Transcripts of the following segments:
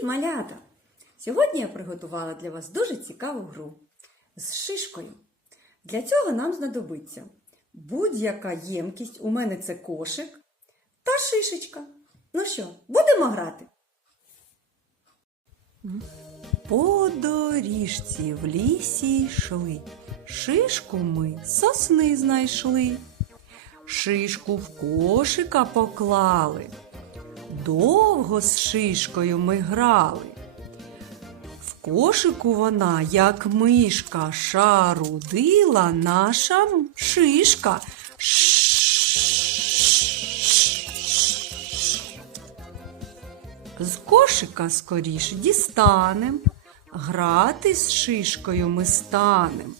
Привіт, малята! Сьогодні я приготувала для вас дуже цікаву гру з шишкою. Для цього нам знадобиться будь-яка ємкість, у мене це кошик та шишечка. Ну що, будемо грати? По доріжці в лісі йшли, шишку ми сосни знайшли, шишку в кошика поклали. Довго з шишкою ми грали. В кошику вона, як мишка, шарудила наша шишка. З кошика скоріше дістанем, грати з шишкою ми станем.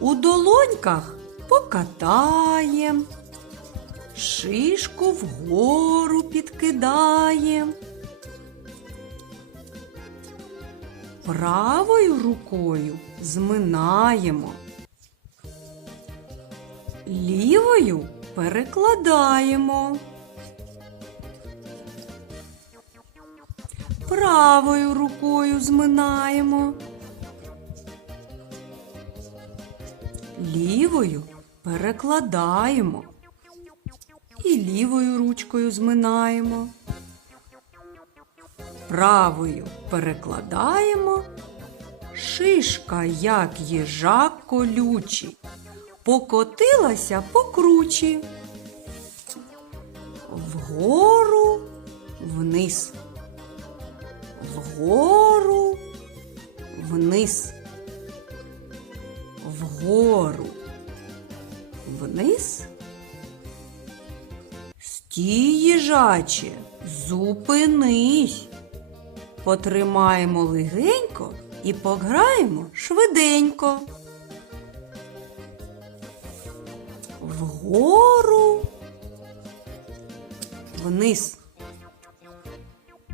У долоньках покатаєм, шишку вгору підкидаєм. Правою рукою зминаємо. Лівою перекладаємо. Правою рукою зминаємо. Лівою перекладаємо. І лівою ручкою зминаємо. Правою перекладаємо. Шишка, як їжак колючий, покотилася по кручі. Вгору, вниз вгору, вниз, вгору, вниз. Стій, їжаче, зупинись. Потримаємо легенько і пограємо швиденько. Вгору, вниз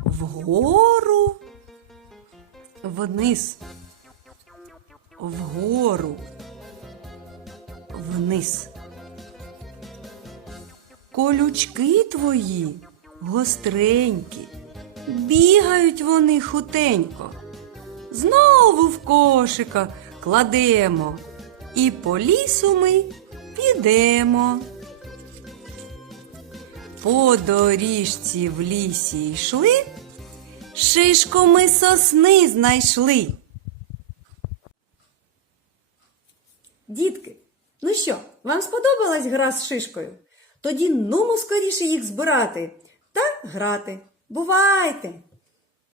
вгору, вниз, вгору, вниз. Колючки твої гостренькі, бігають вони хутенько. Знову в кошика кладемо, і по лісу ми підемо. По доріжці в лісі йшли, шишку ми сосни знайшли. Дітки, ну що, вам сподобалась гра з шишкою? Тоді нумо скоріше їх збирати та грати. Бувайте!